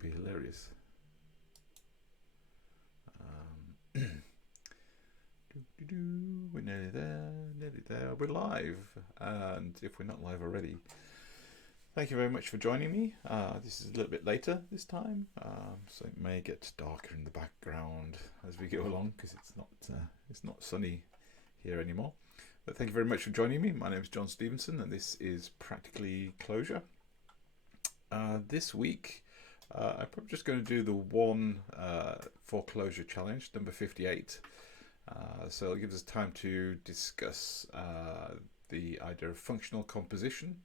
would be hilarious. We're nearly there, we're live. And if we're not live already, thank you very much for joining me. This is a little bit later this time, so it may get darker in the background as we go along, because it's not sunny here anymore. But thank you very much for joining me. My name is John Stevenson, and this is Practicalli Clojure. This week, I'm probably just going to do the one 4Clojure challenge, number 58. So it gives us time to discuss the idea of functional composition,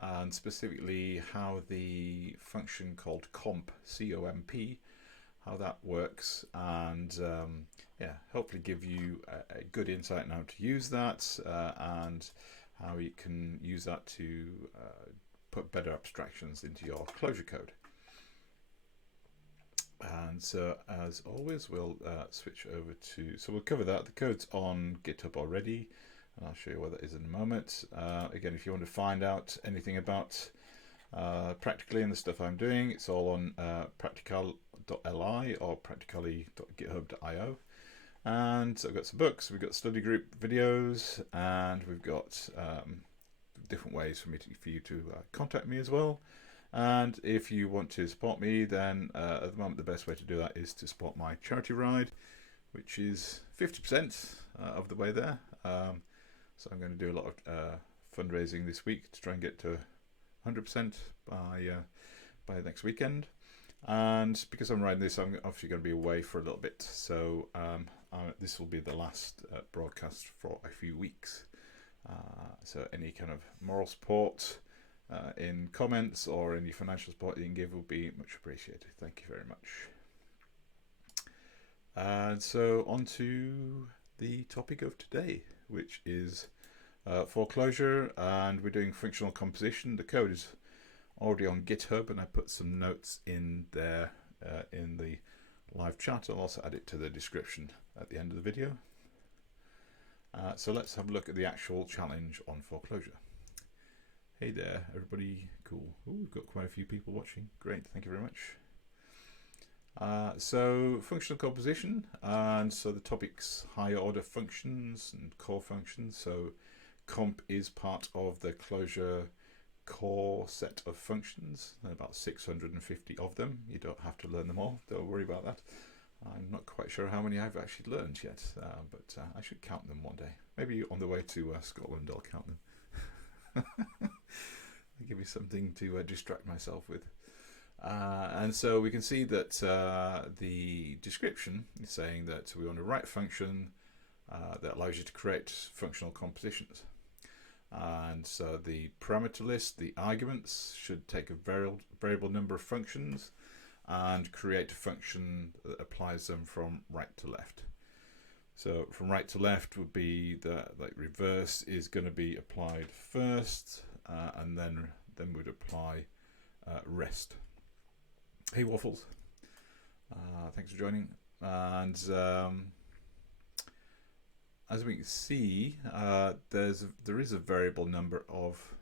and specifically how the function called comp, C-O-M-P, how that works, and yeah, hopefully give you a good insight now to use that, and how you can use that to put better abstractions into your Clojure code. And so, as always, we'll switch over to, so we'll cover that. The code's on GitHub already, and I'll show you what that is in a moment. Again, if you want to find out anything about Practicalli and the stuff I'm doing, it's all on practical.li or practicalli.github.io. And so I've got some books, we've got study group videos, and we've got different ways for you to contact me as well. And if you want to support me, then at the moment the best way to do that is to support my charity ride, which is 50% of the way there. So I'm going to do a lot of fundraising this week to try and get to 100% by next weekend. And because I'm riding this, I'm obviously going to be away for a little bit. So this will be the last broadcast for a few weeks. So any kind of moral support in comments or any financial support you can give will be much appreciated. Thank you very much. And so on to the topic of today, which is 4Clojure, and we're doing functional composition. The code is already on GitHub, and I put some notes in there in the live chat. I'll also add it to the description at the end of the video. So let's have a look at the actual challenge on 4Clojure. Hey there, everybody. Cool. Ooh, we've got quite a few people watching. Great, thank you very much. So functional composition, and so the topic's higher order functions and core functions. So comp is part of the Clojure core set of functions. There are about 650 of them. You don't have to learn them all. Don't worry about that. I'm not quite sure how many I've actually learned yet, but I should count them one day. Maybe on the way to Scotland I'll count them. Give me something to distract myself with. And so we can see that the description is saying that we want to write a function that allows you to create functional compositions. And so the parameter list, the arguments, should take a variable number of functions and create a function that applies them from right to left. So from right to left would be that, like, reverse is going to be applied first, and then we'd apply rest. Hey Waffles, thanks for joining. And as we can see, there is a variable number of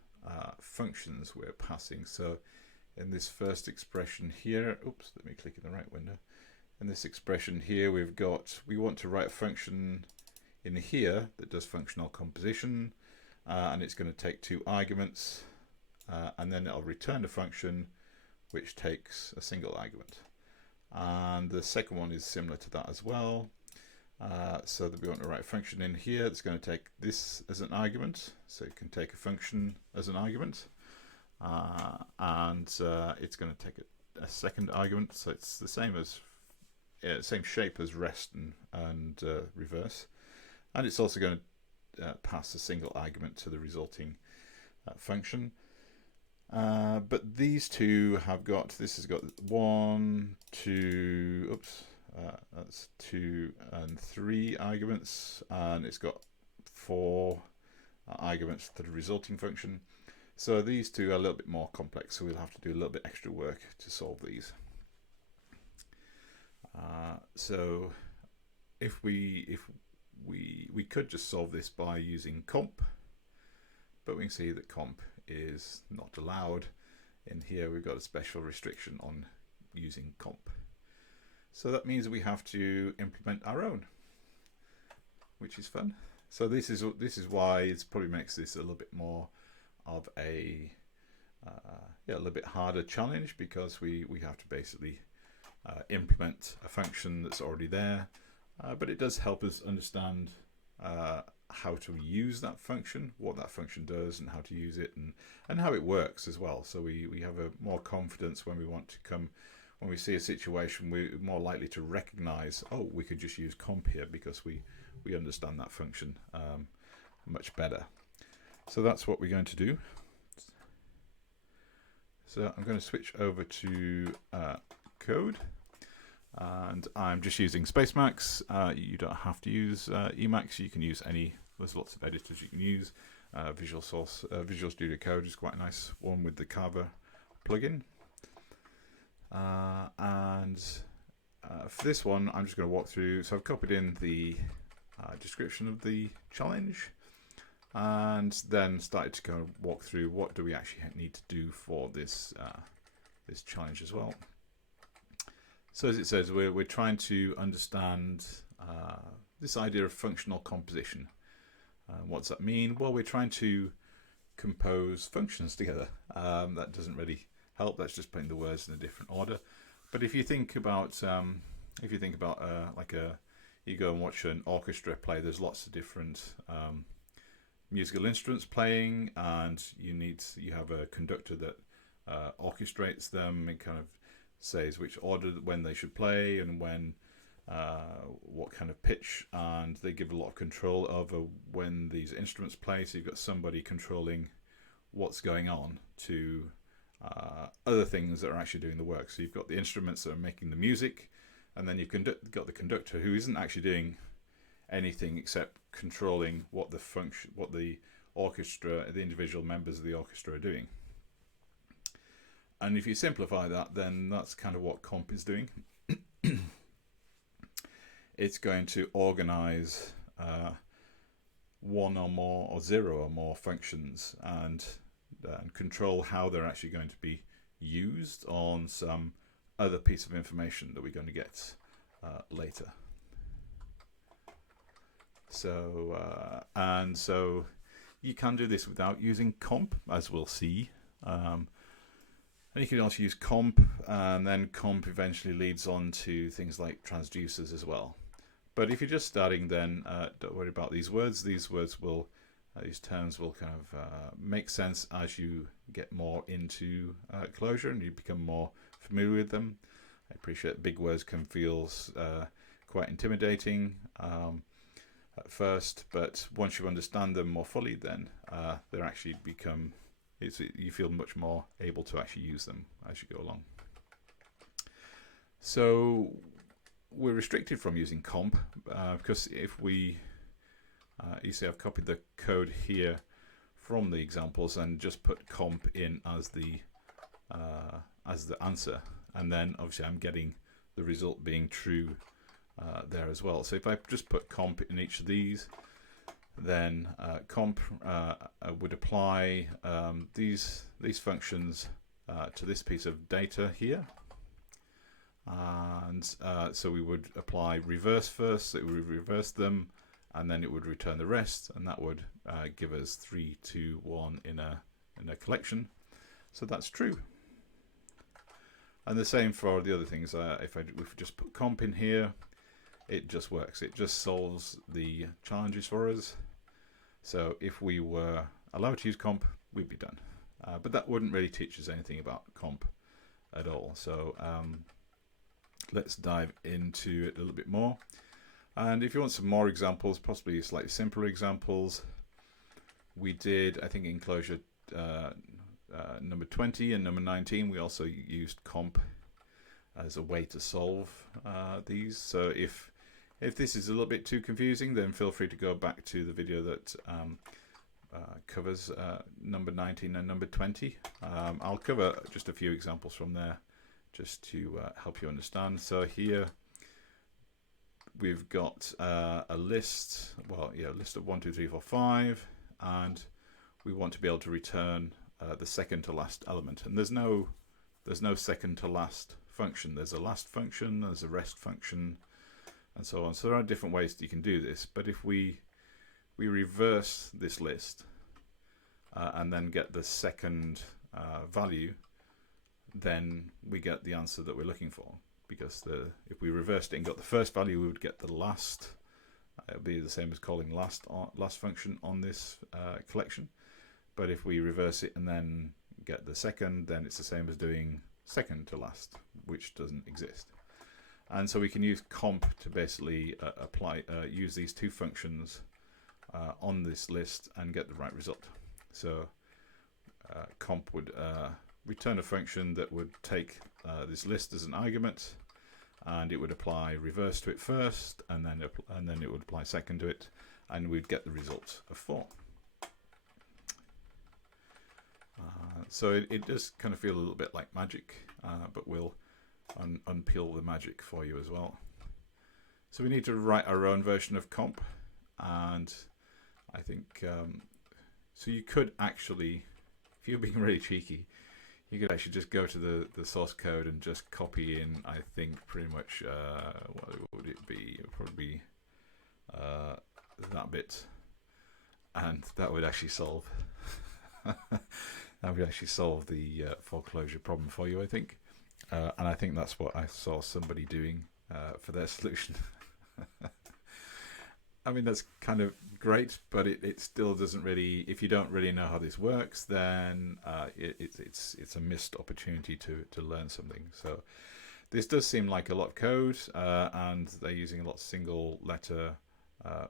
functions we're passing. So in this first expression here, oops, let me click in the right window. In this expression here, we want to write a function in here that does functional composition, and it's going to take two arguments, and then it'll return a function which takes a single argument. And the second one is similar to that as well. So that we want to write a function in here that's going to take this as an argument. So it can take a function as an argument, and it's going to take a second argument. So it's the same as same shape as rest and reverse, and it's also going to pass a single argument to the resulting function. But these two have got, this has got 1, 2, oops, that's 2 and 3 arguments, and it's got 4 arguments to the resulting function. So these two are a little bit more complex, so we'll have to do a little bit extra work to solve these. So if we could just solve this by using comp, but we can see that comp is not allowed. In here we've got a special restriction on using comp. So that means we have to implement our own, which is fun. So this is why it probably makes this a little bit more of a little bit harder challenge, because we have to basically implement a function that's already there, but it does help us understand how to use that function, what that function does, and how to use it, and how it works as well. So we have a more confidence when we see a situation, we're more likely to recognize, oh, we could just use comp here because we understand that function much better. So that's what we're going to do. So I'm going to switch over to code, and I'm just using Spacemacs. You don't have to use Emacs. You can use any. There's lots of editors you can use. Visual Studio Code is quite a nice one with the Carver plugin. For this one, I'm just going to walk through. So I've copied in the description of the challenge, and then started to kind of walk through what do we actually need to do for this this challenge as well. So as it says, we're trying to understand this idea of functional composition. What does that mean? Well, we're trying to compose functions together. That doesn't really help. That's just putting the words in a different order. But if you think about you go and watch an orchestra play, there's lots of different musical instruments playing, and you have a conductor that orchestrates them. It kind of says which order, when they should play, and when what kind of pitch, and they give a lot of control over when these instruments play. So you've got somebody controlling what's going on to other things that are actually doing the work. So you've got the instruments that are making the music, and then you've got the conductor who isn't actually doing anything except controlling what the orchestra, the individual members of the orchestra are doing. And if you simplify that, then that's kind of what comp is doing. It's going to organize one or more, or zero or more functions, and control how they're actually going to be used on some other piece of information that we're going to get later. So so you can do this without using comp, as we'll see. And you can also use comp, and then comp eventually leads on to things like transducers as well. But if you're just starting, then don't worry about these words. These terms will kind of make sense as you get more into Clojure and you become more familiar with them. I appreciate big words can feel quite intimidating at first, but once you understand them more fully, then they actually become. You feel much more able to actually use them as you go along. So we're restricted from using comp because if we, you see I've copied the code here from the examples and just put comp in as the answer, and then obviously I'm getting the result being true there as well. So if I just put comp in each of these, then comp would apply these functions to this piece of data here, and so we would apply reverse first. So it would reverse them, and then it would return the rest, and that would give us 3, 2, 1 in a collection. So that's true. And the same for the other things. If we just put comp in here, it just works. It just solves the challenges for us. So if we were allowed to use comp, we'd be done. But that wouldn't really teach us anything about comp at all. So let's dive into it a little bit more. And if you want some more examples, possibly slightly simpler examples, we did, I think in Clojure number 20 and number 19, we also used comp as a way to solve these. So if this is a little bit too confusing, then feel free to go back to the video that covers number 19 and number 20. I'll cover just a few examples from there just to help you understand. So here we've got a list, a list of 1, 2, 3, 4, 5, and we want to be able to return the second to last element. And there's no second to last function. There's a last function, there's a rest function, and so on. So there are different ways that you can do this. But if we reverse this list and then get the second value, then we get the answer that we're looking for. Because if we reversed it and got the first value, we would get the last. It would be the same as calling last function on this collection. But if we reverse it and then get the second, then it's the same as doing second to last, which doesn't exist. And so we can use comp to basically use these two functions on this list and get the right result. So comp would return a function that would take this list as an argument, and it would apply reverse to it first, and then it would apply second to it, and we'd get the result of 4. So it does kind of feel a little bit like magic, but we'll unpeel the magic for you as well. So we need to write our own version of comp, and I think so you could actually, if you're being really cheeky, you could actually just go to the source code and just copy in, I think, pretty much, what would it be? It would probably be that bit, and that would actually solve that would actually solve the 4Clojure problem for you, I think. And I think that's what I saw somebody doing for their solution. I mean, that's kind of great, but it still doesn't really, if you don't really know how this works, then it's a missed opportunity to learn something. So this does seem like a lot of code, and they're using a lot of single letter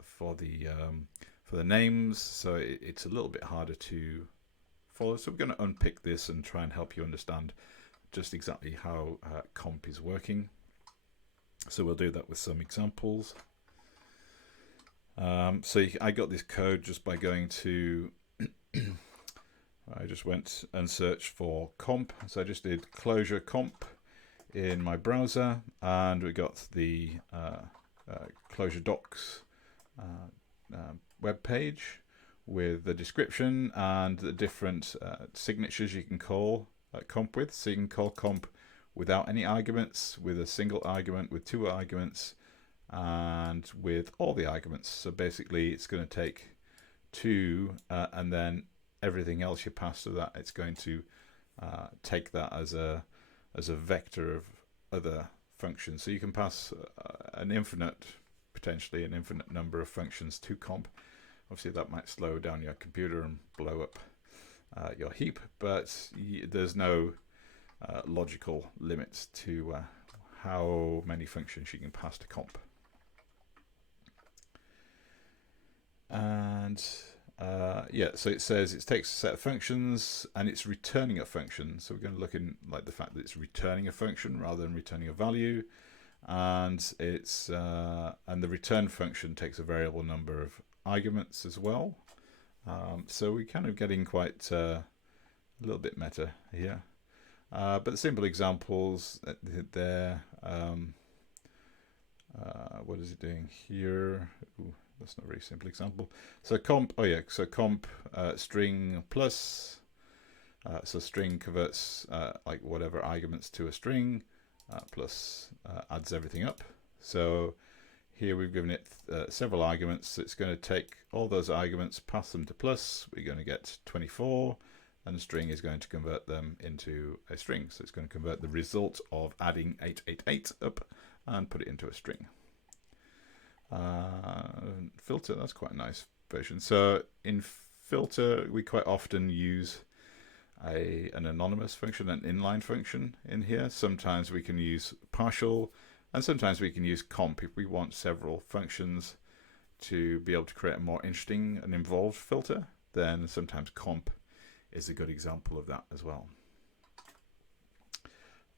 for the names, so it's a little bit harder to follow. So we're going to unpick this and try and help you understand just exactly how comp is working. So we'll do that with some examples. So I got this code just by going to I just went and searched for comp. So I just did Clojure comp in my browser, and we got the Clojure docs web page with the description and the different signatures you can call comp with. So you can call comp without any arguments, with a single argument, with 2 arguments, and with all the arguments. So basically it's going to take 2 and then everything else you pass to that, it's going to take that as a vector of other functions. So you can pass potentially an infinite number of functions to comp. Obviously that might slow down your computer and blow up your heap, but there's no logical limits to how many functions you can pass to comp. And yeah, so it says it takes a set of functions and it's returning a function. So we're going to look in like the fact that it's returning a function rather than returning a value, and it's and the return function takes a variable number of arguments as well. So we're kind of getting quite a little bit meta here. But the simple examples there, what is it doing here? Ooh, that's not a very simple example. So comp, comp string plus, so string converts like whatever arguments to a string, plus adds everything up. So here we've given it several arguments, so it's going to take all those arguments, pass them to plus, we're going to get 24, and the string is going to convert them into a string. So it's going to convert the result of adding 888 up and put it into a string. Filter, that's quite a nice version. So in filter, we quite often use an anonymous function, an inline function in here. Sometimes we can use partial, and sometimes we can use comp if we want several functions to be able to create a more interesting and involved filter. Then sometimes comp is a good example of that as well.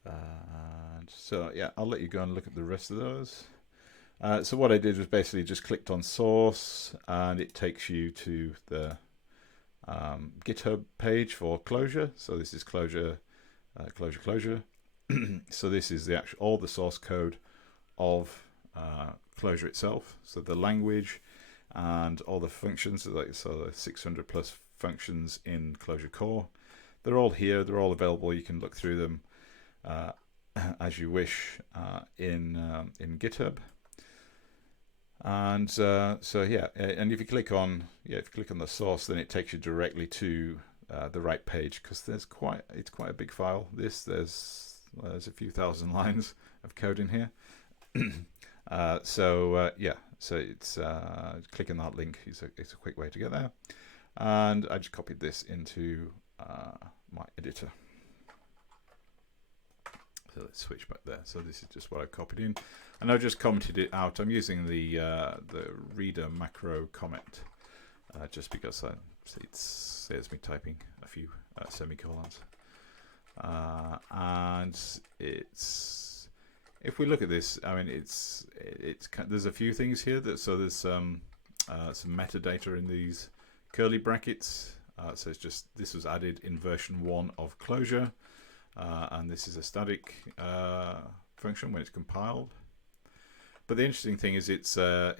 And so yeah, I'll let you go and look at the rest of those. So what I did was basically just clicked on source, and it takes you to the GitHub page for Clojure. So this is Clojure. So this is the all the source code of Clojure itself. So the language and all the functions, so the 600 plus functions in Clojure core, they're all here. They're all available. You can look through them. as you wish in GitHub. And so yeah, and if you click on the source, then it takes you directly to the right page, because it's quite a big file. There's a few thousand lines of code in here. So it's clicking that link is a quick way to get there. And I just copied this into my editor. So let's switch back there. So this is just what I copied in, and I've just commented it out. I'm using the reader macro comment just because it saves me typing a few semicolons. And if we look at this, I mean, there's a few things here so there's some metadata in these curly brackets. So it's just, this was added in version 1 of Clojure. And this is a static function when it's compiled. But the interesting thing is it's a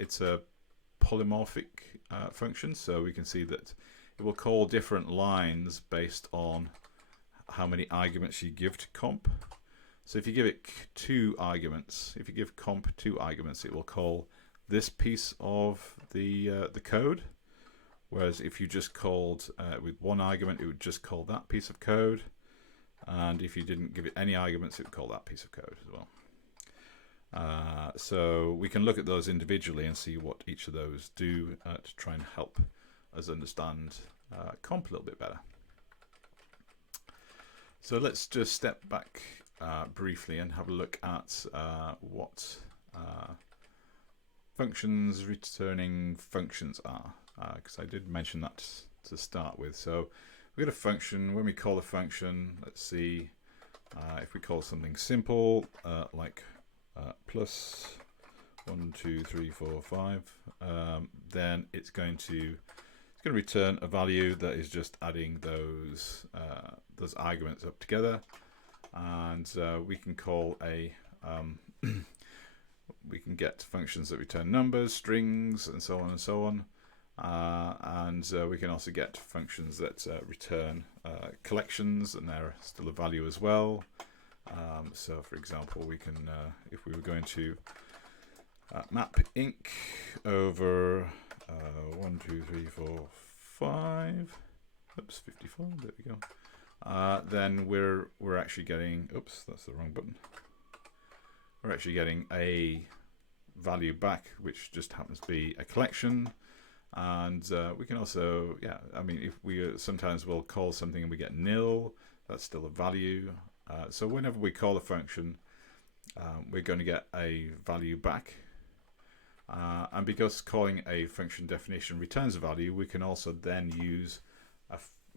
polymorphic function, so we can see that it will call different lines based on how many arguments you give to comp. So if you give it 2 arguments, if you give comp 2 arguments, it will call this piece of the code. Whereas if you just called with 1 argument, it would just call that piece of code. And if you didn't give it any arguments, it would call that piece of code as well. So we can look at those individually and see what each of those do to try and help us understand comp a little bit better. So let's just step back briefly and have a look at what functions returning functions are, because I did mention that to start with. So we got a function. When we call a function, let's see if we call something simple like plus 1 2 3 4 5, then it's going to return a value that is just adding those arguments up together. And we can call we can get functions that return numbers, strings, and so on and so on. And we can also get functions that return collections, and they're still a value as well. So for example, we can, if we were going to map inc over 1 2 3 4 5, oops, 54, there we go. Then we're actually getting, oops, that's the wrong button. We're actually getting a value back, which just happens to be a collection. And we can also, I mean, if we sometimes will call something and we get nil, that's still a value. So whenever we call a function, we're going to get a value back. And because calling a function definition returns a value, we can also then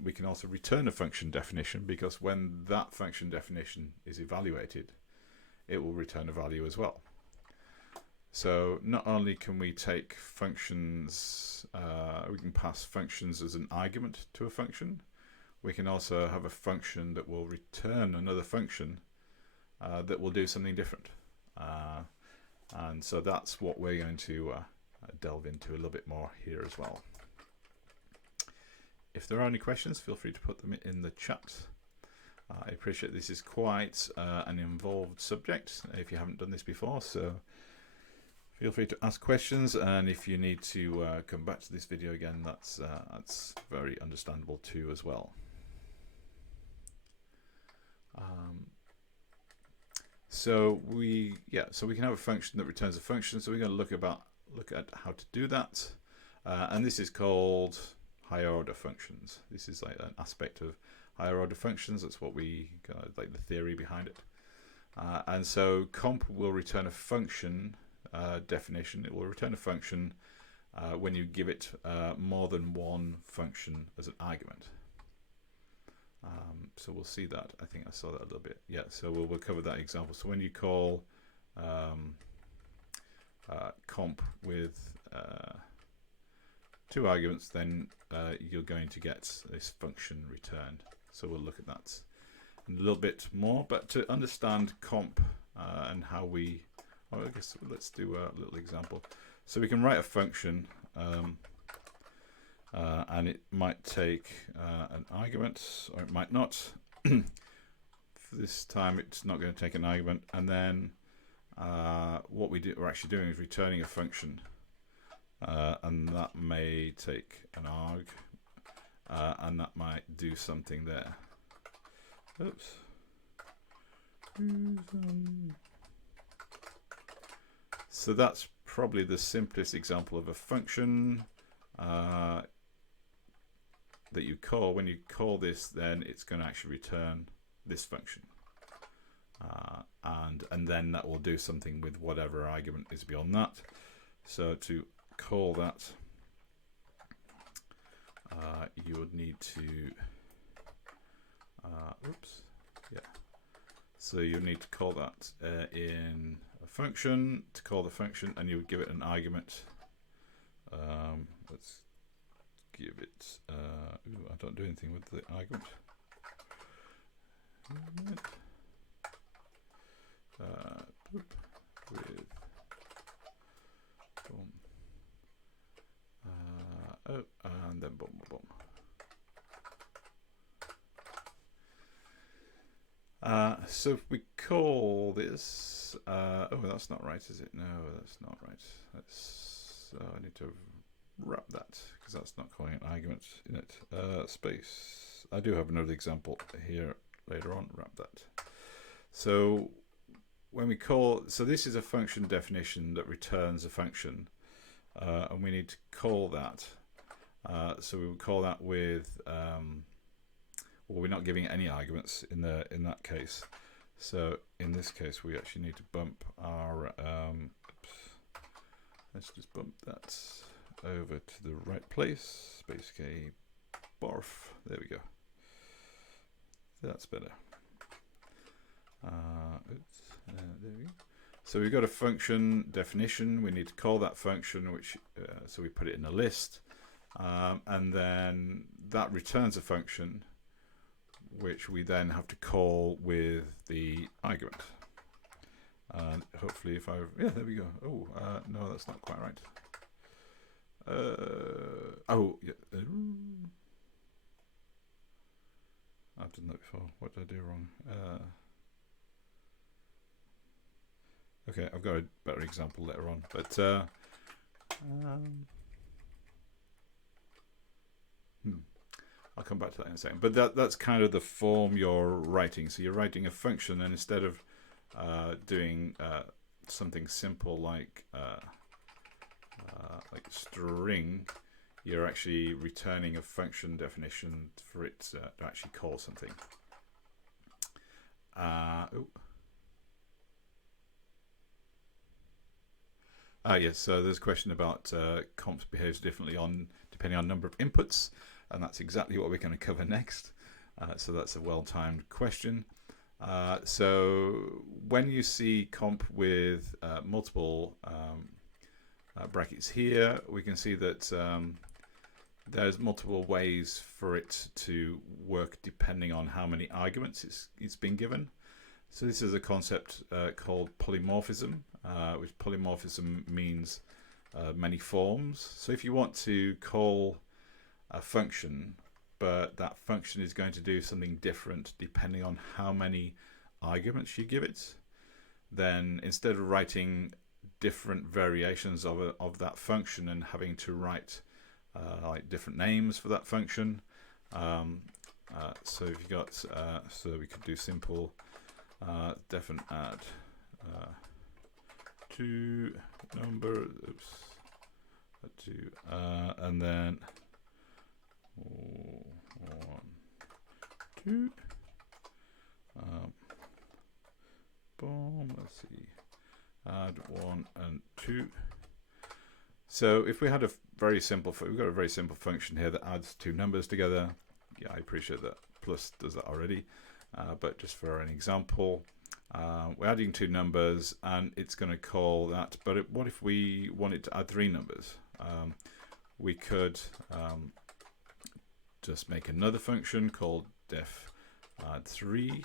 we can also return a function definition, because when that function definition is evaluated, it will return a value as well. So not only can we take functions, we can pass functions as an argument to a function, we can also have a function that will return another function that will do something different. And so that's what we're going to delve into a little bit more here as well. If there are any questions, feel free to put them in the chat. I appreciate this is quite an involved subject if you haven't done this before, so feel free to ask questions, and if you need to come back to this video again, that's very understandable too as well. So we can have a function that returns a function. So we're going to look at how to do that, and this is called higher order functions. This is like an aspect of higher order functions. That's what we like, the theory behind it. And so comp will return a function definition. It will return a function when you give it more than one function as an argument. So we'll see that. I think I saw that a little bit. Yeah, so we'll cover that example. So when you call comp with 2 arguments, then you're going to get this function returned. So we'll look at that in a little bit more. But to understand comp and how we, I guess let's do a little example. So we can write a function, and it might take an argument, or it might not. this time it's not going to take an argument, and then what we're actually doing is returning a function, and that may take an arg, and that might do something there. Oops. So that's probably the simplest example of a function that you call. When you call this, then it's going to actually return this function, and then that will do something with whatever argument is beyond that. So to call that, you would need to so you need to call that in a function to call the function, and you would give it an argument. Let's give it ooh, I don't do anything with the argument. With boom, and then boom, boom, boom. So if we call this, oh, that's not right, is it? No, that's not right. I need to wrap that because that's not calling an argument in it. Space. I do have another example here later on. Wrap that. So when we call, so this is a function definition that returns a function, and we need to call that. So we would call that with. Well, we're not giving it any arguments in that case. So in this case, we actually need to bump our. Let's just bump that over to the right place. Space K, barf. There we go. That's better. There we go. So we've got a function definition. We need to call that function, which so we put it in a list, and then that returns a function, which we then have to call with the argument. And hopefully, if there we go. Oh, no, that's not quite right. Oh, yeah. I've done that before. What did I do wrong? Okay, I've got a better example later on, but I'll come back to that in a second. But that's kind of the form you're writing. So you're writing a function, and instead of doing something simple like string, you're actually returning a function definition for it to actually call something. Yes, so there's a question about comps behaves differently depending on number of inputs, and that's exactly what we're going to cover next. So that's a well-timed question. So when you see comp with multiple brackets here, we can see that there's multiple ways for it to work depending on how many arguments it's been given. So this is a concept called polymorphism, which polymorphism means many forms. So if you want to call a function, but that function is going to do something different depending on how many arguments you give it, then instead of writing different variations of that function and having to write like different names for that function, so if you got so we could do simple def and add to number, and then 1, 2, boom, let's see, add 1 and 2. So if we had a very simple, we've got a very simple function here that adds two numbers together. Yeah, I appreciate that plus does that already, but just for an example, we're adding two numbers and it's going to call that. But what if we wanted to add three numbers? We could just make another function called def add 3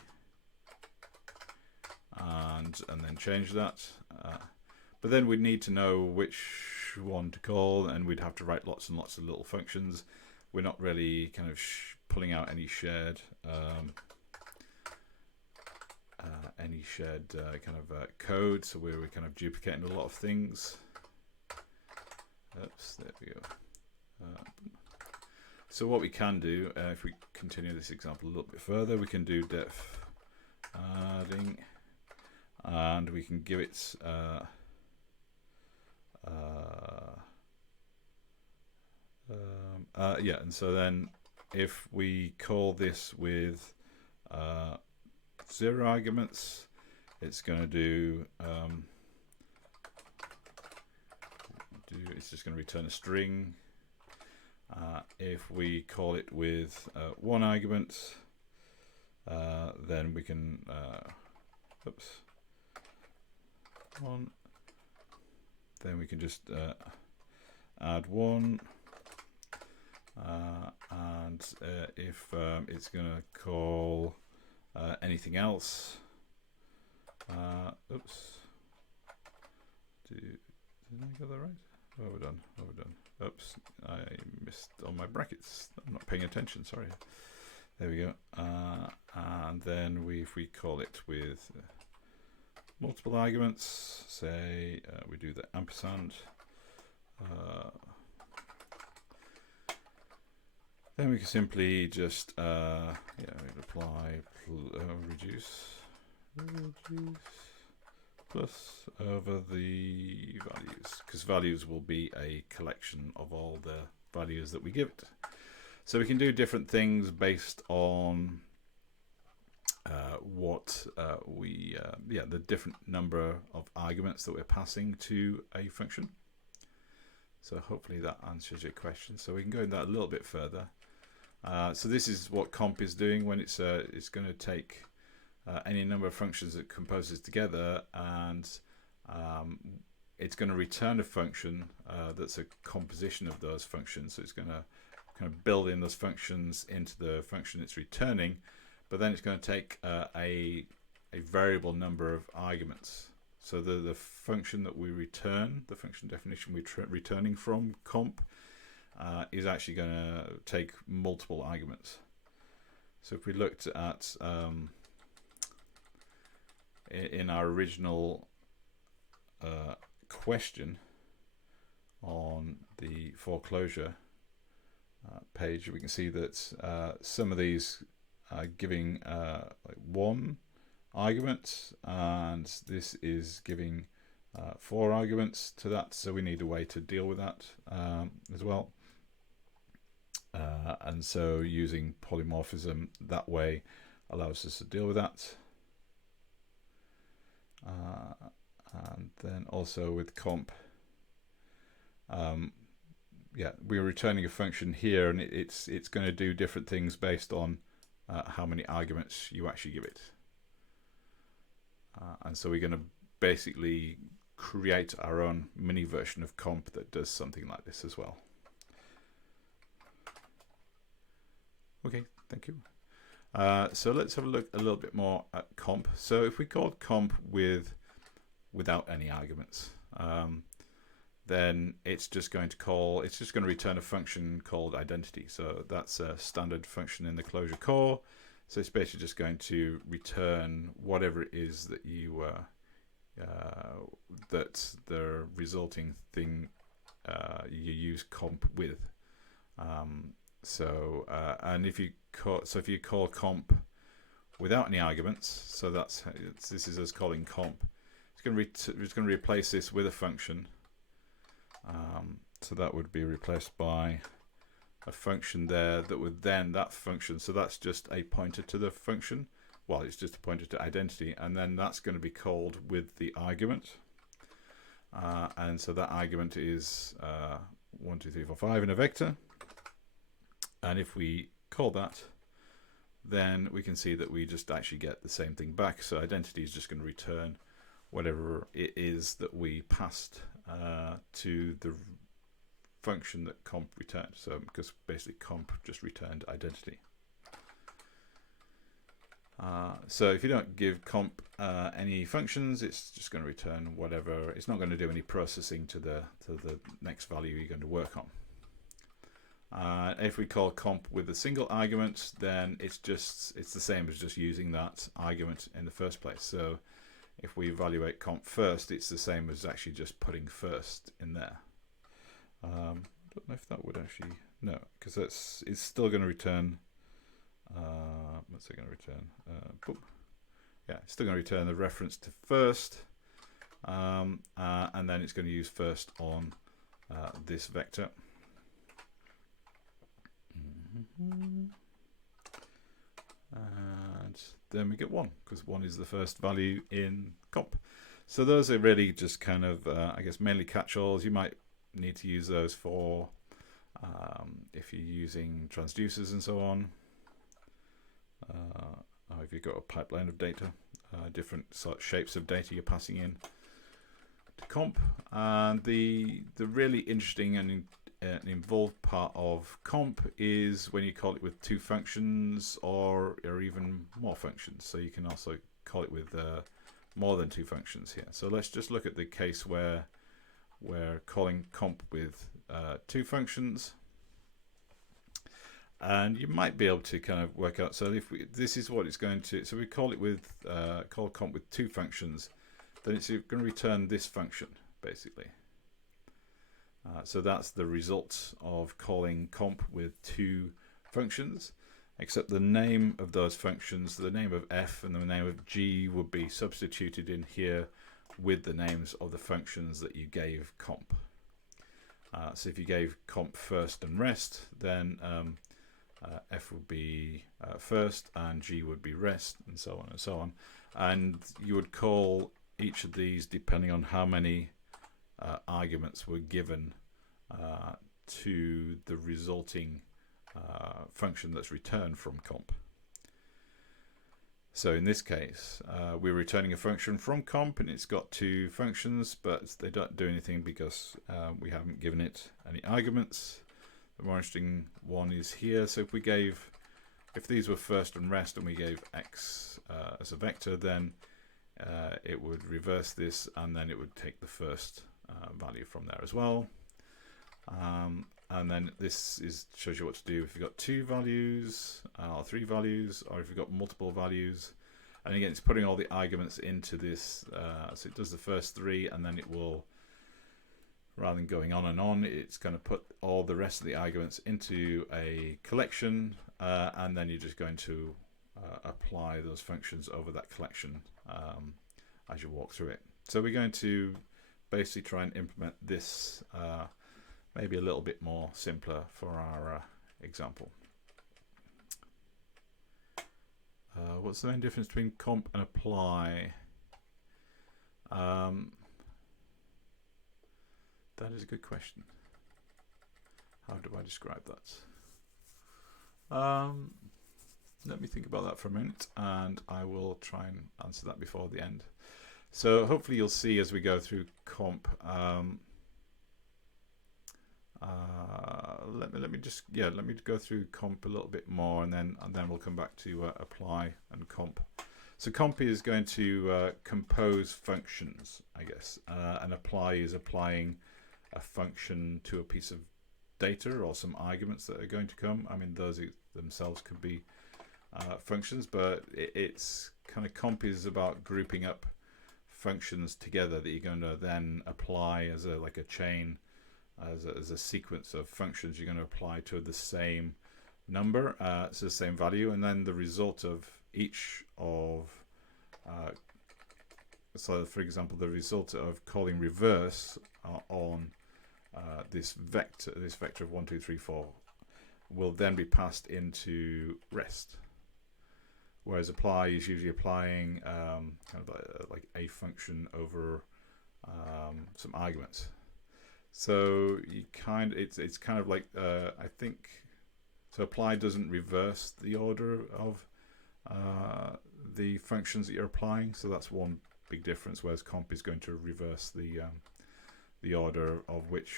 and then change that. But then we'd need to know which one to call, and we'd have to write lots and lots of little functions. We're not really kind of pulling out any shared any shared kind of code, so we're kind of duplicating a lot of things. Oops, there we go. So what we can do, if we continue this example a little bit further, we can do def adding, and we can give it yeah, and so then if we call this with 0 arguments, it's going to do it's just going to return a string. If we call it with 1 argument, then we can then we can just add 1, and if it's going to call anything else, oops, did I get that right? What have we done? What have we done? Oops, I missed on my brackets. I'm not paying attention, sorry. There we go. And then if we call it with multiple arguments, say we do the ampersand, then we can simply just apply reduce plus over the values, because values will be a collection of all the values that we give it. So we can do different things based on the different number of arguments that we're passing to a function. So hopefully that answers your question. So we can go in that a little bit further. So this is what comp is doing when it's going to take any number of functions that composes together, and it's going to return a function that's a composition of those functions. So it's going to kind of build in those functions into the function it's returning, but then it's going to take a variable number of arguments. So the function that we return, the function definition we're returning from comp, is actually going to take multiple arguments. So if we looked at in our original question on the 4Clojure page, we can see that some of these are giving like 1 argument, and this is giving 4 arguments to that, so we need a way to deal with that as well. And so using polymorphism that way allows us to deal with that. And then also with comp, we're returning a function here, and it's going to do different things based on how many arguments you actually give it. And so we're going to basically create our own mini version of comp that does something like this as well. Okay, thank you. So let's have a look a little bit more at comp. So if we call comp without any arguments, then it's just going to return a function called identity. So that's a standard function in the Clojure core. So it's basically just going to return whatever it is that you that the resulting thing you use comp with. And if you call comp without any arguments, so this is us calling comp. It's going to replace this with a function. So that would be replaced by a function there that would then that function. So that's just a pointer to the function. Well, it's just a pointer to identity, and then that's going to be called with the argument. And so that argument is 1, 2, 3, 4, 5 in a vector. And if we call that, then we can see that we just actually get the same thing back. So identity is just going to return whatever it is that we passed to the function that comp returned. So because basically comp just returned identity. So if you don't give comp any functions, it's just going to return whatever. It's not going to do any processing to the next value you're going to work on. If we call comp with a single argument, then it's the same as just using that argument in the first place. So if we evaluate comp first, it's the same as actually just putting first in there. Don't know if that would actually, no, because it's still going to return. What's it going to return? Boom. Yeah, it's still going to return the reference to first, and then it's going to use first on this vector. And then we get 1, because 1 is the first value in comp. So those are really just kind of, I guess, mainly catch-alls. You might need to use those for if you're using transducers and so on. If you've got a pipeline of data, different sort of shapes of data you're passing in to comp. And the really interesting and involved part of comp is when you call it with 2 functions or even more functions. So you can also call it with more than 2 functions here. So let's just look at the case where we're calling comp with 2 functions. And you might be able to kind of work out. So if this is what it's going to. So we call it with call comp with 2 functions. Then it's going to return this function basically. So that's the result of calling comp with 2 functions. Except the name of those functions, the name of f and the name of g, would be substituted in here with the names of the functions that you gave comp. So if you gave comp first and rest, then f would be first and g would be rest, and so on and so on. And you would call each of these depending on how many arguments were given to the resulting function that's returned from comp. So in this case, we're returning a function from comp, and it's got 2 functions, but they don't do anything because we haven't given it any arguments. The more interesting one is here. So if these were first and rest and we gave x as a vector, then it would reverse this, and then it would take the first value from there as well. And then this shows you what to do if you've got 2 values, or 3 values, or if you've got multiple values. And again, it's putting all the arguments into this. So it does the first 3, and then it will, rather than going on and on, it's going to put all the rest of the arguments into a collection, and then you're just going to apply those functions over that collection as you walk through it. So we're going to basically try and implement this maybe a little bit more simpler for our example. What's the main difference between comp and apply? That is a good question. How do I describe that? Let me think about that for a minute, and I will try and answer that before the end. So hopefully you'll see as we go through comp. Let me go through comp a little bit more, and then we'll come back to apply and comp. So comp is going to compose functions, I guess, and apply is applying a function to a piece of data or some arguments that are going to come. I mean, those themselves could be functions, but it's kind of comp is about grouping up functions together that you're going to then apply as a chain, as a sequence of functions you're going to apply to the same number, so the same value, and then the result of each of so for example the result of calling reverse on this vector of 1, 2, 3, 4 will then be passed into rest, whereas apply is usually applying kind of like a function over some arguments. So you it's kind of like I think so. Apply doesn't reverse the order of the functions that you're applying, so that's one big difference. Whereas comp is going to reverse the order of which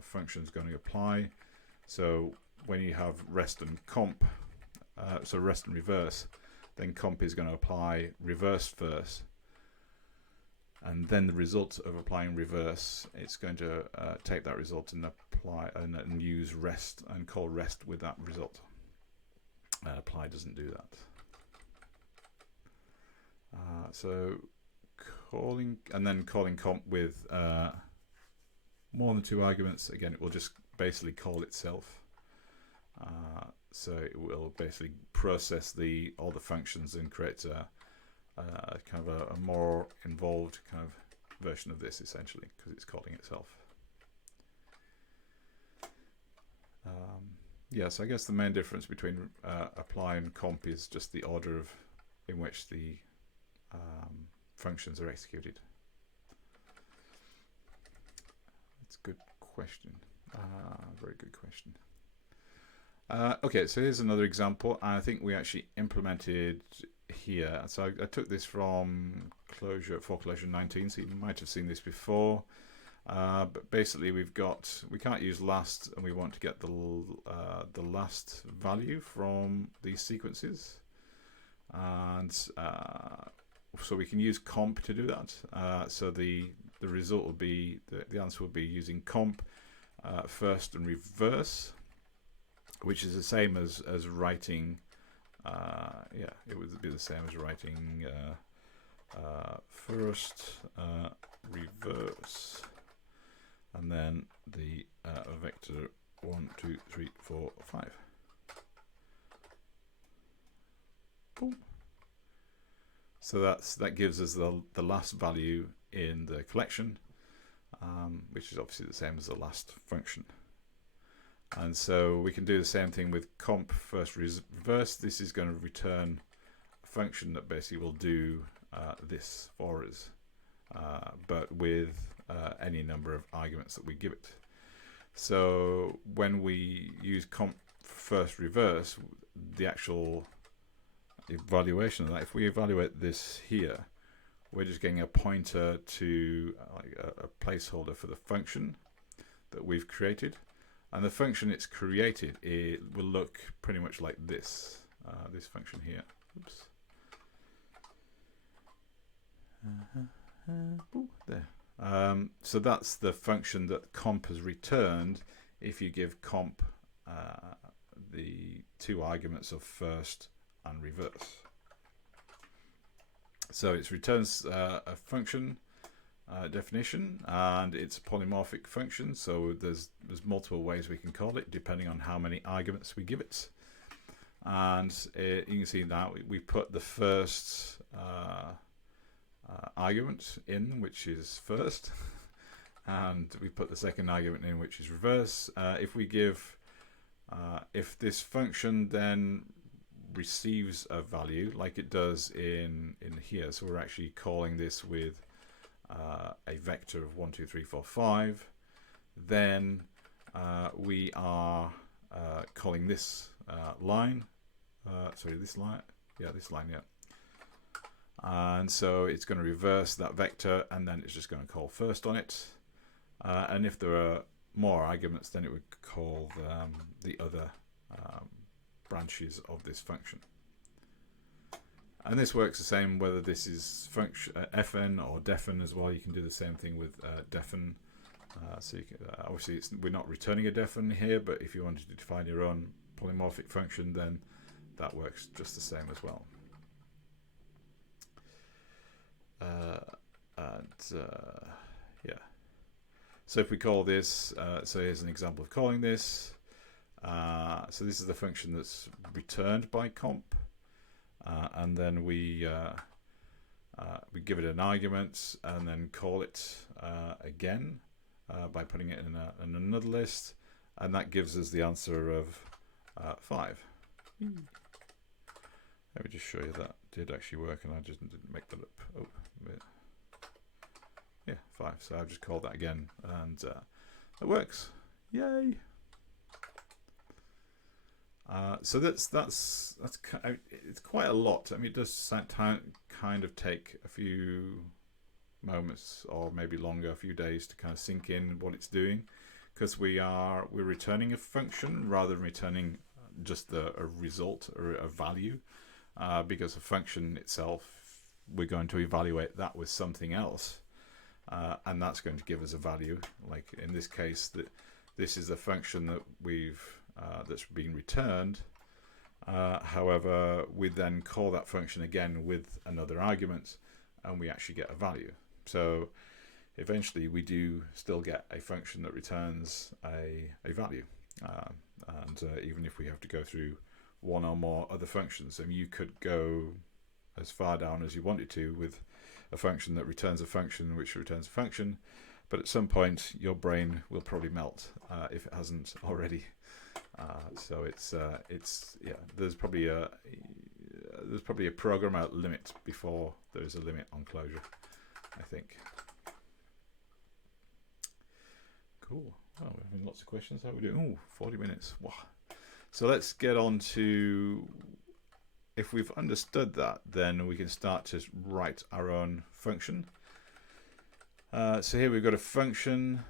function is going to apply. So when you have rest and comp, so rest and reverse, then comp is going to apply reverse first, and then the result of applying reverse, it's going to take that result and apply and use rest and call rest with that result. Apply doesn't do that. So calling and then calling comp with more than 2 arguments, again it will just basically call itself. So it will basically process all the functions and create a kind of a more involved kind of version of this, essentially, because it's calling itself. Yes, I guess the main difference between apply and comp is just the order in which the functions are executed. That's a good question. Very good question. Okay, so here's another example. I think we actually implemented here. So I took this from 4Clojure 19, so you might have seen this before. But basically we can't use last, and we want to get the last value from these sequences. And so we can use comp to do that. So the result will be, the answer will be using comp first and reverse, which is the same as writing, yeah, it would be the same as writing first, reverse, and then the vector 1, 2, 3, 4, 5. Boom. So that gives us the last value in the collection, which is obviously the same as the last function. And so we can do the same thing with comp first reverse. This is going to return a function that basically will do this for us, but with any number of arguments that we give it. So when we use comp first reverse, the actual evaluation of that, if we evaluate this here, we're just getting a pointer to a placeholder for the function that we've created. And the function it's created, it will look pretty much like this, this function here. Oops. Ooh, there. So that's the function that comp has returned if you give comp the 2 arguments of first and reverse. So it returns a function definition, and it's a polymorphic function, so there's multiple ways we can call it depending on how many arguments we give it. And you can see now we put the first argument in, which is first, and we put the second argument in, which is reverse. If we give if this function then receives a value like it does in here, so we're actually calling this with a vector of 1, 2, 3, 4, 5, then we are calling this line, sorry, this line, yeah, this line, yeah. And so it's going to reverse that vector, and then it's just going to call first on it. And if there are more arguments, then it would call the other branches of this function. And this works the same whether this is function fn or defn as well. You can do the same thing with defn. So you can, obviously we're not returning a defn here, but if you wanted to define your own polymorphic function, then that works just the same as well. Yeah. So if we call this, so here's an example of calling this. So this is the function that's returned by comp, and then we give it an argument and then call it again by putting it in another list, and that gives us the answer of 5. Let me just show you that did actually work, and I just didn't make that up. Oh, yeah, 5. So I've just called that again, and it works. Yay! So that's it's quite a lot. I mean, it does kind of take a few moments, or maybe longer, a few days to kind of sink in what it's doing, because we're returning a function rather than returning just a result or a value, because a function itself, we're going to evaluate that with something else. and that's going to give us a value. Like in this case, that this is the function that we've that's being returned. However, we then call that function again with another argument, and we actually get a value. So eventually we do still get a function that returns a value. And even if we have to go through one or more other functions, and you could go as far down as you wanted to with a function that returns a function which returns a function, but at some point your brain will probably melt if it hasn't already. So it's yeah, there's probably a program out limit before there's a limit on Clojure, I think. Cool. Oh, we're having lots of questions. How are we doing? Oh, 40 minutes. Wow. So let's get on to, if we've understood that, then we can start to write our own function. So here we've got a function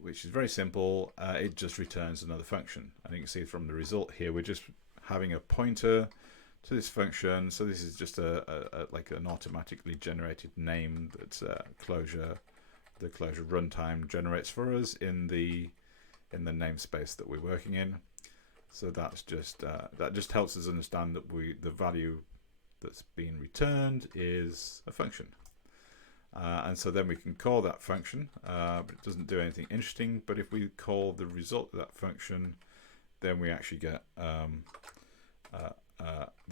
which is very simple. It just returns another function. And you can see from the result here, we're just having a pointer to this function. So this is just like an automatically generated name that the Clojure runtime generates for us in the namespace that we're working in. So that's just that just helps us understand that the value that's being returned is a function. And so then we can call that function, but it doesn't do anything interesting. But if we call the result of that function, then we actually get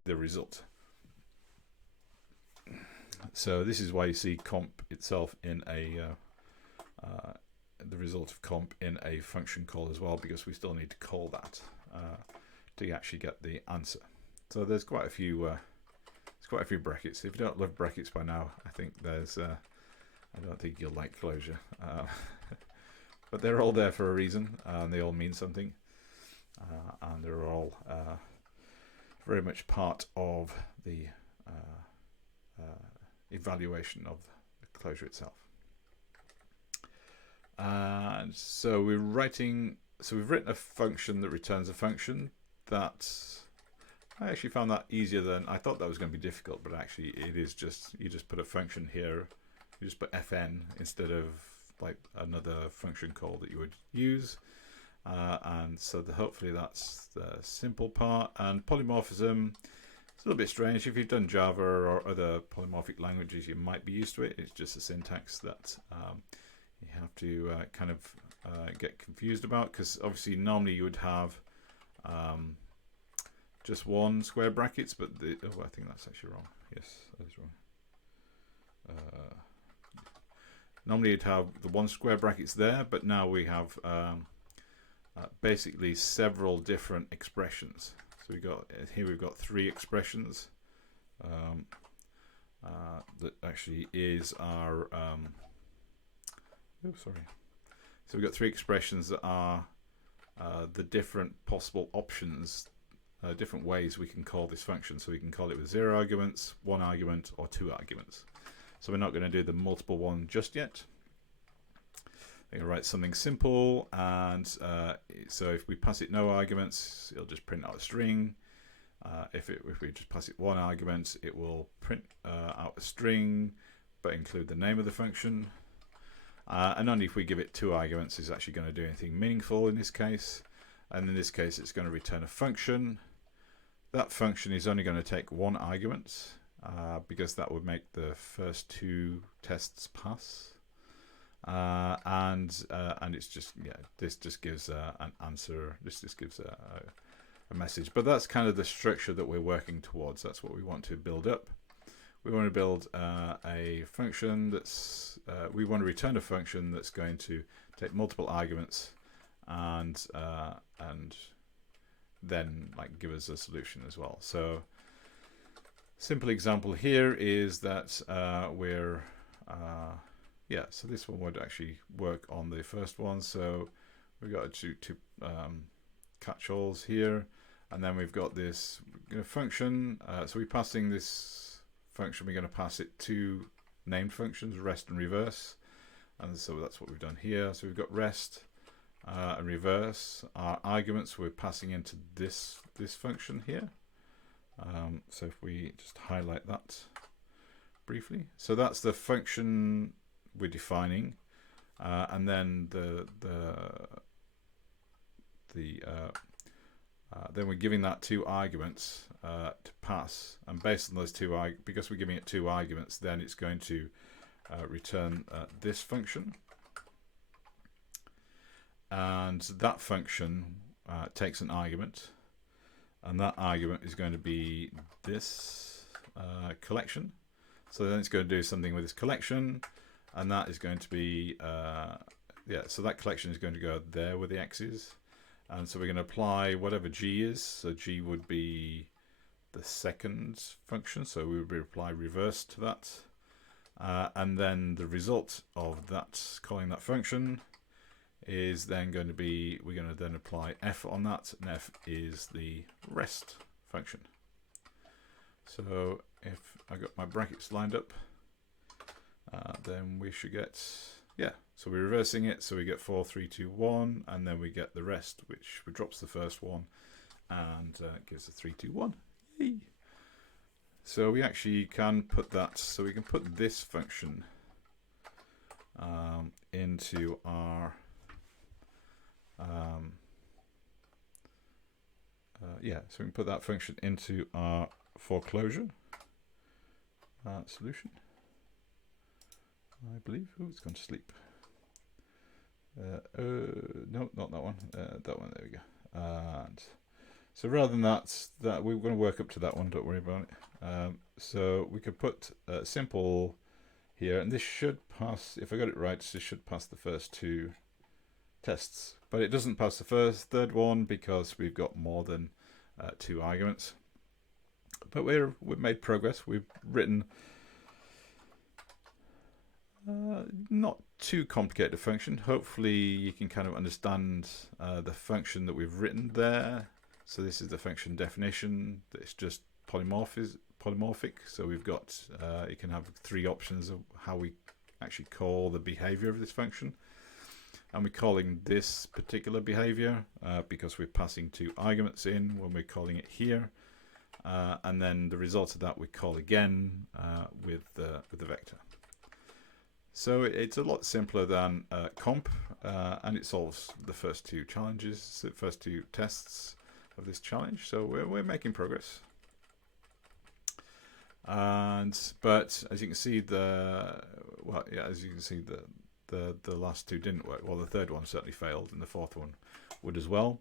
the result. So this is why you see comp itself in the result of comp in a function call as well, because we still need to call that to actually get the answer. So there's quite a few brackets. If you don't love brackets by now, I think there's I don't think you'll like Clojure, but they're all there for a reason, and they all mean something, and they're all very much part of the evaluation of the Clojure itself. And so we've written a function that returns a function. That I actually found that easier than I thought. That was going to be difficult, but actually it is just, you just put a function here, you just put fn instead of like another function call that you would use, and so hopefully that's the simple part. And polymorphism, it's a little bit strange. If you've done Java or other polymorphic languages, you might be used to it. It's just a syntax that you have to kind of get confused about, because obviously normally you would have just one square brackets, but I think that's actually wrong. Yes, that is wrong. Normally you'd have the one square brackets there, but now we have basically several different expressions. So we've got three expressions that actually is our oops, sorry. So we've got three expressions that are the different possible options, different ways we can call this function. So we can call it with 0 arguments, 1 argument, or 2 arguments. So we're not going to do the multiple one just yet. I'm going to write something simple, and so if we pass it no arguments, it'll just print out a string. If we just pass it 1 argument, it will print out a string, but include the name of the function. And only if we give it 2 arguments is actually going to do anything meaningful in this case. And in this case, it's going to return a function. That function is only going to take 1 argument, because that would make the first 2 tests pass. And it's just, yeah, this just gives an answer. This just gives a message. But that's kind of the structure that we're working towards. That's what we want to build up. We want to build a function that's, we want to return a function that's going to take multiple arguments and then like give us a solution as well. So simple example here is that yeah, so this one would actually work on the first one. So we've got two catch-alls here, and then we've got this function. So we're passing this function, we're going to pass it two named functions, rest and reverse, and so that's what we've done here. So we've got rest and reverse. Our arguments we're passing into this function here. So if we just highlight that briefly. So that's the function we're defining, and then then we're giving that 2 arguments to pass, and based on those because we're giving it 2 arguments, then it's going to return this function, and that function takes an argument, and that argument is going to be this collection. So then it's going to do something with this collection, and that is going to be so that collection is going to go there where the x is, and so we're going to apply whatever g is. So g would be the second function, so we would apply reverse to that, and then the result of that, calling that function, is then going to be, we're going to then apply f on that, and f is the rest function. So if I got my brackets lined up, then we should get, so we're reversing it, so we get 4, 3, 2, 1, and then we get the rest, which drops the first one and gives a 3, 2, 1. Yay! So we actually can put that, so we can put this function into our so we can put that function into our 4Clojure solution, I believe. Oh, it's gone to sleep. No, not that one. That one. There we go. And so rather than that we're going to work up to that one. Don't worry about it. So we could put simple here, and this should pass. If I got it right, this should pass the first 2 tests, but it doesn't pass the third one because we've got more than 2 arguments. But we've made progress. We've written not too complicated a function. Hopefully you can kind of understand the function that we've written there. So this is the function definition. It's just polymorphic. So we've got you can have 3 options of how we actually call the behavior of this function. And we're calling this particular behavior because we're passing 2 arguments in when we're calling it here, and then the result of that we call again with the vector. So it's a lot simpler than comp, and it solves the first 2 challenges, the first 2 tests of this challenge. So we're making progress. But as you can see, the last 2 didn't work. Well, the third one certainly failed, and the fourth one would as well.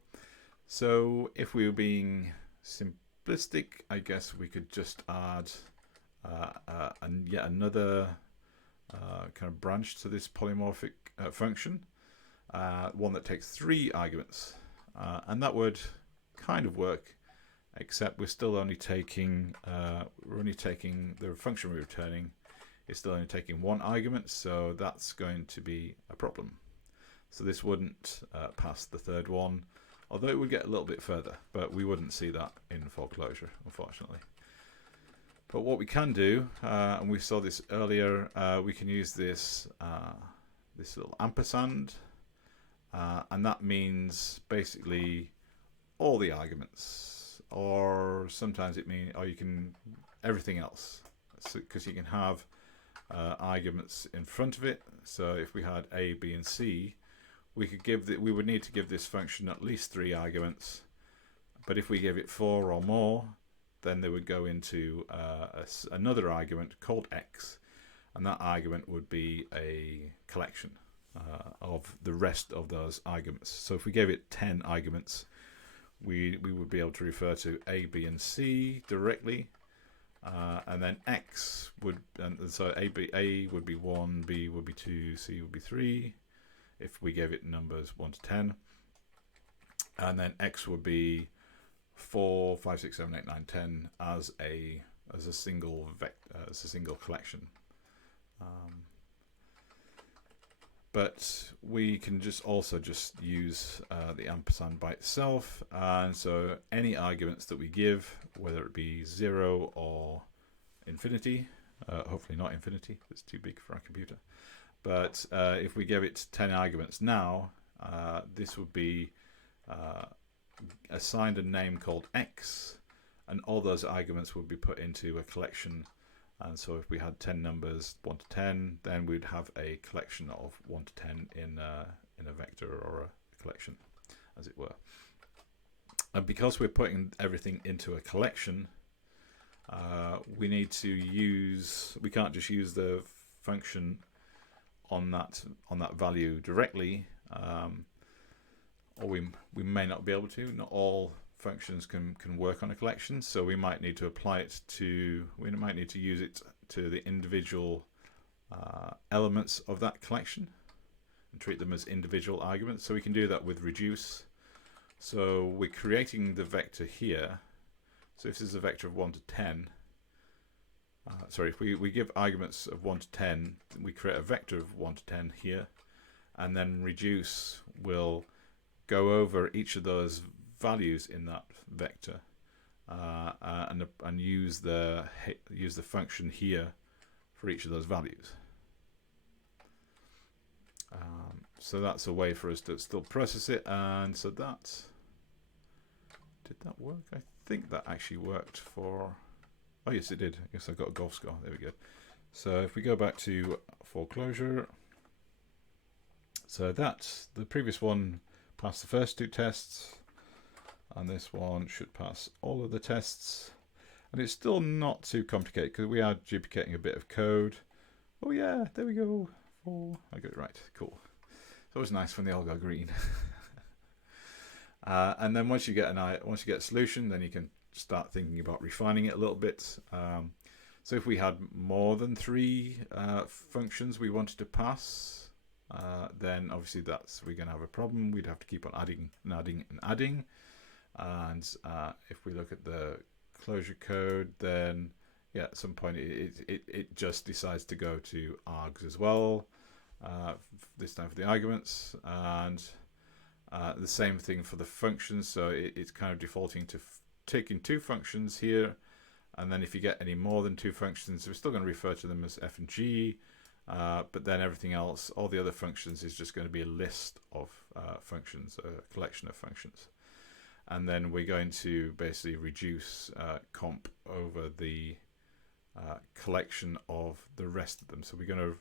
So if we were being simplistic, I guess we could just add yet another kind of branch to this polymorphic function, one that takes 3 arguments, and that would kind of work, except we're still only taking the function we're returning. It's still only taking 1 argument, so that's going to be a problem. So this wouldn't pass the third one, although it would get a little bit further, but we wouldn't see that in 4Clojure, unfortunately. But what we can do, and we saw this earlier, we can use this this little ampersand, and that means basically all the arguments, or sometimes it means, or you can everything else, because you can have arguments in front of it. So if we had A, B, and C, we would need to give this function at least 3 arguments. But if we give it 4 or more, then they would go into another argument called x, and that argument would be a collection of the rest of those arguments. So if we gave it 10 arguments, we would be able to refer to A, B, and C directly. And then x would, so A would be 1, B would be 2, C would be 3, if we gave it numbers 1 to 10. And then x would be 4, 5, 6, 7, 8, 9, 10 as a single collection. But we can also use the ampersand by itself, and so any arguments that we give, whether it be 0 or infinity, hopefully not infinity, it's too big for our computer, but if we give it 10 arguments now, this would be assigned a name called x, and all those arguments would be put into a collection And so if we had 10 numbers 1 to 10, then we'd have a collection of 1 to 10 in a vector or a collection, as it were. And because we're putting everything into a collection, we need to use, we can't just use the function on that value directly, or we may not be able to. Not all functions can work on a collection, so we might need to apply it to, we might need to use it to the individual elements of that collection and treat them as individual arguments. So we can do that with reduce. So we're creating the vector here. So if this is a vector of 1 to 10, sorry, if we give arguments of 1 to 10, we create a vector of 1 to 10 here, and then reduce will go over each of those values in that vector and use the function here for each of those values. So that's a way for us to still process it. And so that, did that work? I think that actually worked for, oh yes it did. I guess I got a golf score. There we go. So if we go back to 4Clojure, so that's the previous one passed the first 2 tests, and this one should pass all of the tests. And it's still not too complicated because we are duplicating a bit of code. Oh yeah, there we go. Oh, I got it right. Cool. It's always nice when they all go green. And then once you get a solution, then you can start thinking about refining it a little bit. So if we had more than 3 functions we wanted to pass, then obviously we're going to have a problem. We'd have to keep on adding and adding and adding. And if we look at the Clojure code, then yeah, at some point it just decides to go to args as well, this time for the arguments, and the same thing for the functions. So it's kind of defaulting to taking 2 functions here, and then if you get any more than 2 functions, we're still going to refer to them as f and g, but then everything else, all the other functions, is just going to be a list of functions, a collection of functions. And then we're going to basically reduce comp over the collection of the rest of them. So we're going to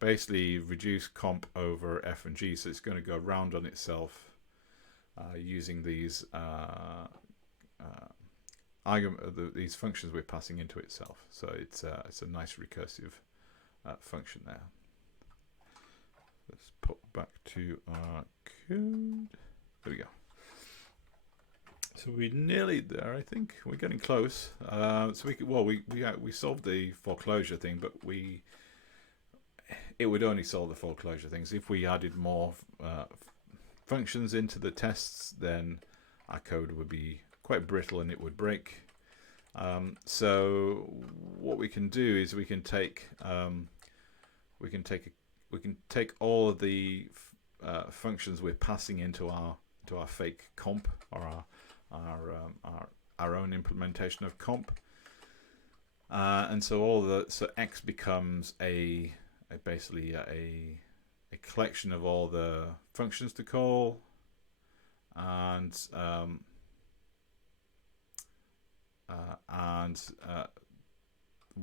basically reduce comp over f and g, so it's going to go round on itself using these these functions we're passing into itself. So it's a nice recursive function there. Let's pop back to our code. There we go. So we're nearly there, I think. We're getting close. So we solved the 4Clojure thing, but it would only solve the 4Clojure things. If we added more functions into the tests, then our code would be quite brittle and it would break. So what we can do is we can take all of the functions we're passing into our fake comp, or our own implementation of comp, and so X becomes basically a collection of all the functions to call, and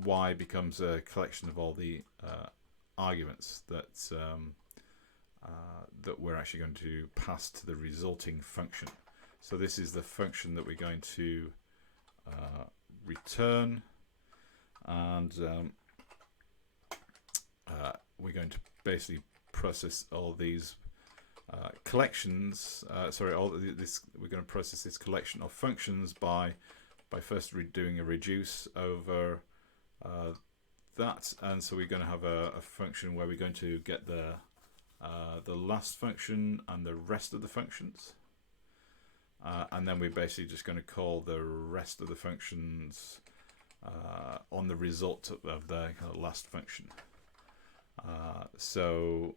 Y becomes a collection of all the arguments that we're actually going to pass to the resulting function. So this is the function that we're going to return, and we're going to basically process all these collections. We're going to process this collection of functions by first doing a reduce over that, and so we're going to have a function where we're going to get the last function and the rest of the functions. And then we're basically just going to call the rest of the functions on the result of the last function. So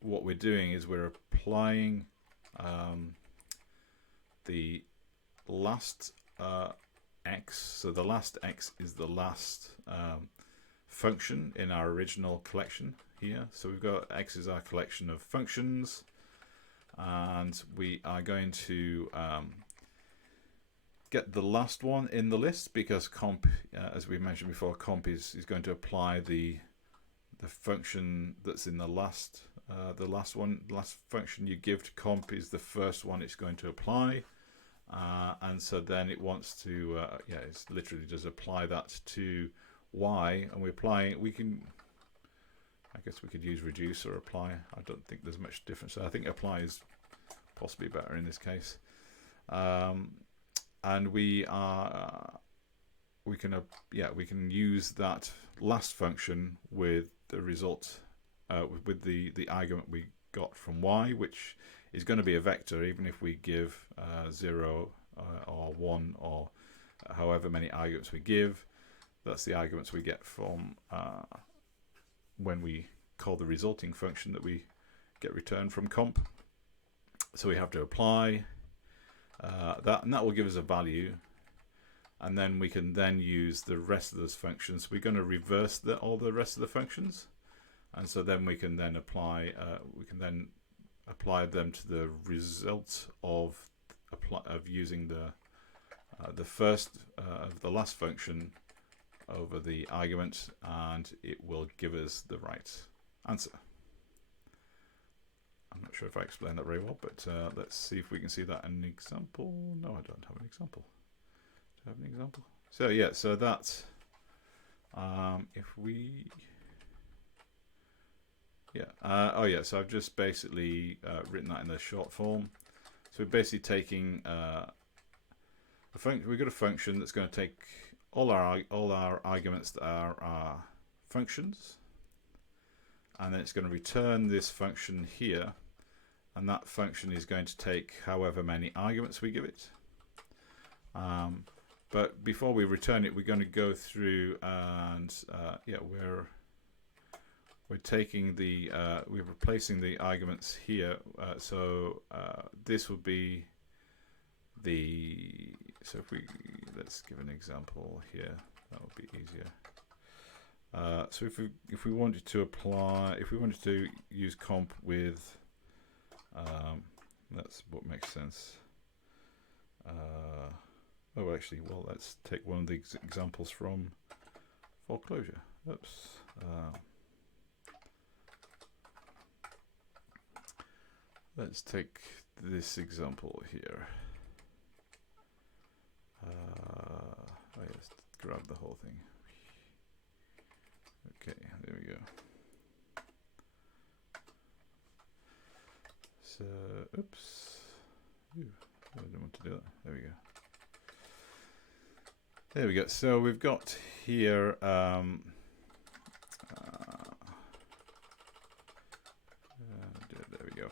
what we're doing is we're applying the last x. So the last x is the last function in our original collection here. So we've got x is our collection of functions, and we are going to get the last one in the list, because comp, as we mentioned before, comp is going to apply the function that's in the last function you give to comp is the first one it's going to apply, and so then it wants to it's literally just apply that to y, and we're applying. I guess we could use reduce or apply. I don't think there's much difference. I think apply is possibly better in this case. And we can use that last function with the result, with the argument we got from y, which is going to be a vector, even if we give 0 or 1 or however many arguments we give. That's the arguments we get from when we call the resulting function that we get returned from comp. So we have to apply that, and that will give us a value, and then we can then use the rest of those functions. We're going to reverse all the rest of the functions, and so then we can then apply them to the result of using the first of the last function over the argument, and it will give us the right answer. I'm not sure if I explained that very well, but let's see if we can see that in an example. No, I don't have an example. Do I have an example? So yeah, so that's if we so I've just basically written that in the short form. So we're basically taking we've got a function that's going to take all our arguments that are functions, and then it's going to return this function here, and that function is going to take however many arguments we give it. But before we return it, we're going to go through and we're taking we're replacing the arguments here. So this would be so let's give an example here. That would be easier. So if we wanted to use comp with, that's what makes sense. Let's take one of the examples from 4Clojure. Oops. Let's take this example here. Let's grab the whole thing. Okay, there we go. So, oops. I didn't want to do that. There we go. There we go. So we've got here there we go.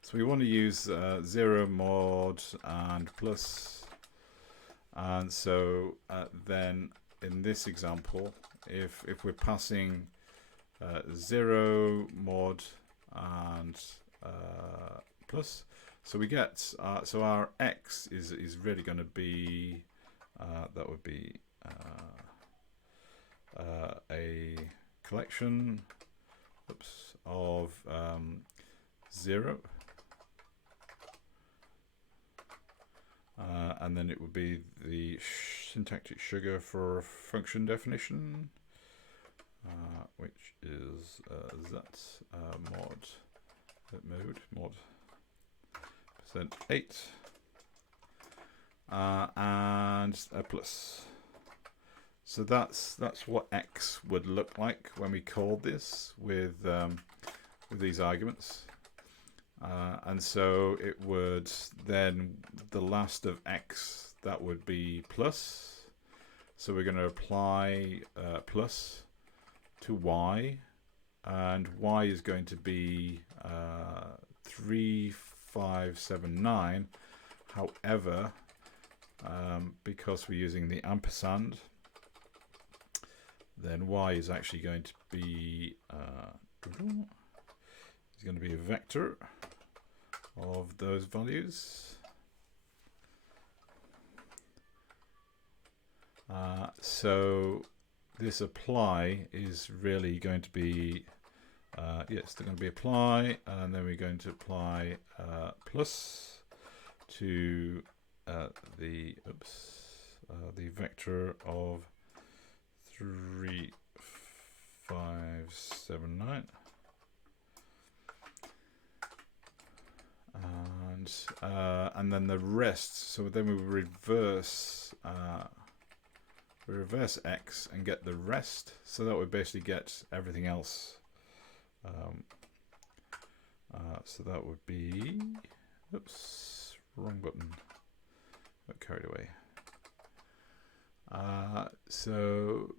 So we want to use 0, mod, and plus. And so then in this example, if we're passing 0, mod, and plus, so we get so our x is really going to be that would be a collection of 0, and then it would be the syntactic sugar for function definition, which is mod %8 and a plus. So that's what x would look like when we called this with these arguments. And so it would then, the last of x, that would be plus. So we're going to apply plus to y, and y is going to be 3579. However, because we're using the ampersand, then y is actually going to be a vector of those values. So this apply is really going to be it's going to be apply, and then we're going to apply plus to the vector of 3, 5, 7, 9, and then the rest. So then we reverse x and get the rest. So that would basically get everything else. So that would be, oops, wrong button. Got carried away. So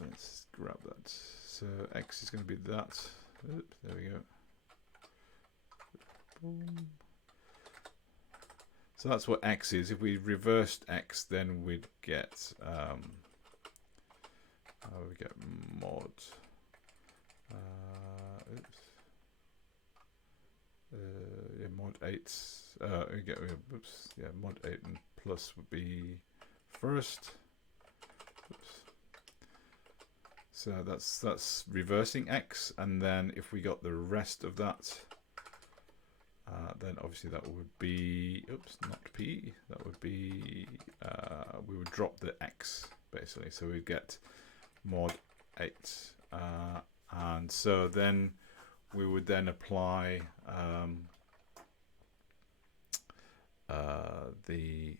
let's grab that. So x is going to be that. Oops, there we go. Boom. So that's what x is. If we reversed x, then we'd get mod. Oops. Yeah, mod 8. We get oops. Yeah, mod 8 and plus would be first. Oops. So that's reversing x, and then if we got the rest of that, then obviously that would be, oops, not p. That would be we would drop the x basically, so we'd get mod 8, and so then we would then apply the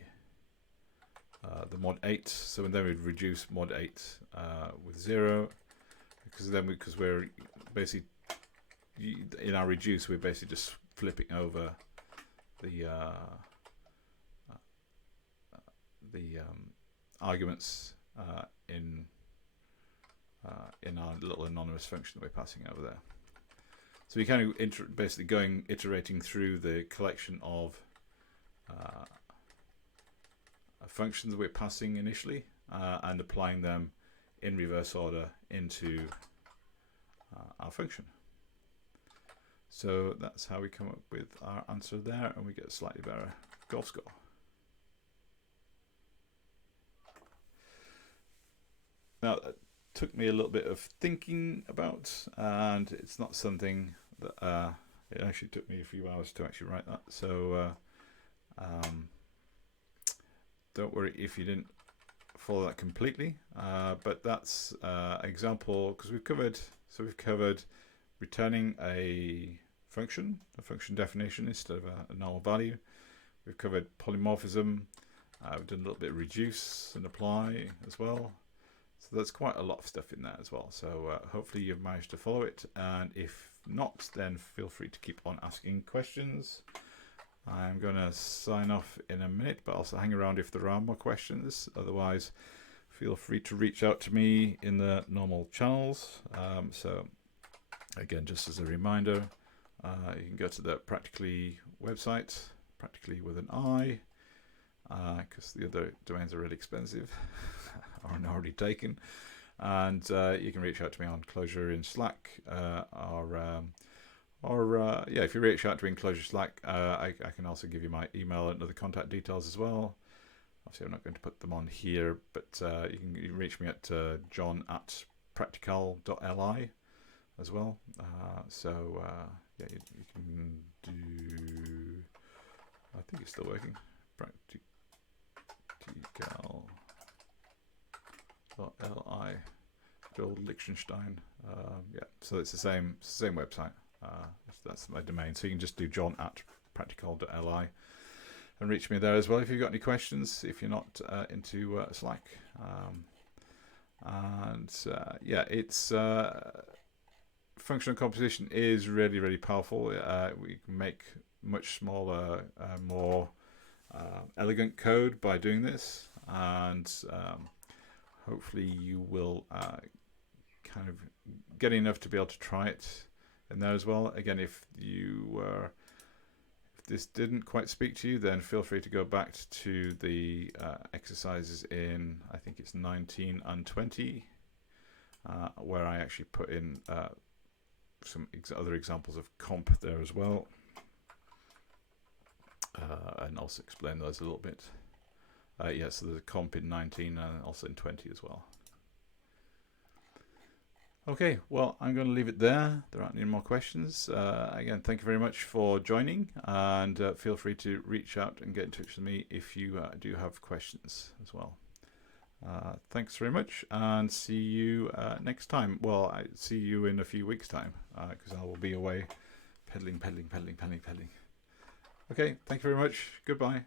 mod 8. So then we'd reduce mod 8 with 0, because we're basically in our reduce, we're basically just flipping over the arguments in our little anonymous function that we're passing over there. So we kind of basically iterating through the collection of functions that we're passing initially and applying them in reverse order into our function. So that's how we come up with our answer there, and we get a slightly better golf score. Now, that took me a little bit of thinking about, and it's not something that it actually took me a few hours to actually write that. So don't worry if you didn't follow that completely, but that's example, because we've covered returning a function definition instead of a normal value. We've covered polymorphism. We've done a little bit of reduce and apply as well. So there's quite a lot of stuff in there as well. So hopefully you've managed to follow it. And if not, then feel free to keep on asking questions. I'm going to sign off in a minute, but also hang around if there are more questions. Otherwise, feel free to reach out to me in the normal channels. So again, just as a reminder, you can go to the Practicalli website, Practicalli with an I, because the other domains are really expensive, are already taken. And you can reach out to me on Clojure in Slack, or if you reach out to me in Clojure Slack, I can also give you my email and other contact details as well. Obviously, I'm not going to put them on here, but you can reach me at john@practical.li as well. Yeah, you can do, I think it's still working, practical.li, Gold Liechtenstein. Yeah, so it's the same website. That's my domain. So you can just do john@practical.li and reach me there as well if you've got any questions, if you're not into Slack. Yeah, it's functional composition is really, really powerful. We can make much smaller, more elegant code by doing this, and hopefully you will kind of get enough to be able to try it in there as well. Again, if this didn't quite speak to you, then feel free to go back to the exercises in, I think it's 19 and 20, where I actually put in some other examples of comp there as well, and also explain those a little bit. Yeah, so there's a comp in 19 and also in 20 as well. Okay, well, I'm going to leave it there. There aren't any more questions. Again, thank you very much for joining, and feel free to reach out and get in touch with me if you do have questions as well. Thanks very much, and see you next time. Well, I see you in a few weeks' time, because I will be away pedaling. Okay, thank you very much. Goodbye.